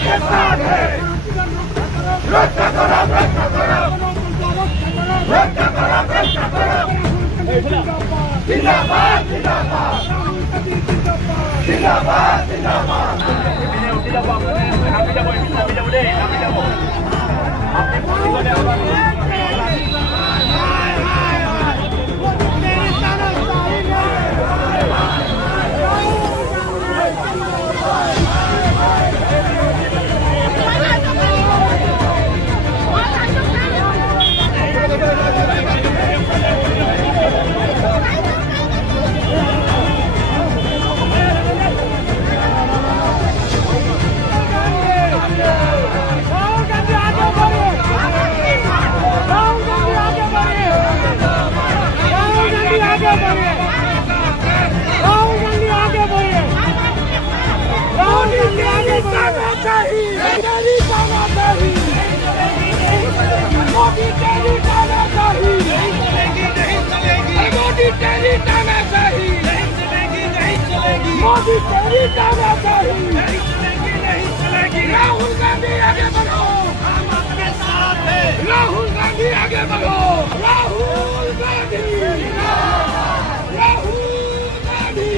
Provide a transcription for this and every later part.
आपके साथ है। रक्षा करो, रक्षा करो, रक्षा करो, रक्षा करो। जिंदाबाद, जिंदाबाद, जिंदाबाद, जिंदाबाद। मोदी तेरी तानाशाही नहीं चलेगी, नहीं चलेगी। राहुल गांधी आगे बढ़ो, हम आपके साथ हैं। राहुल गांधी आगे बढ़ो, राहुल गांधी, राहुल गांधी।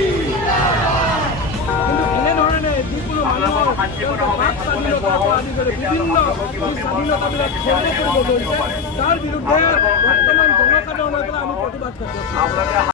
বিভিন্ন স্বাধীনতাবিলাক খৰ্ব কৰিব লৈছে, তাৰ বিৰুদ্ধে বৰ্তমান জনসাধাৰণে আমি প্ৰতিবাদ কৰিছোঁ।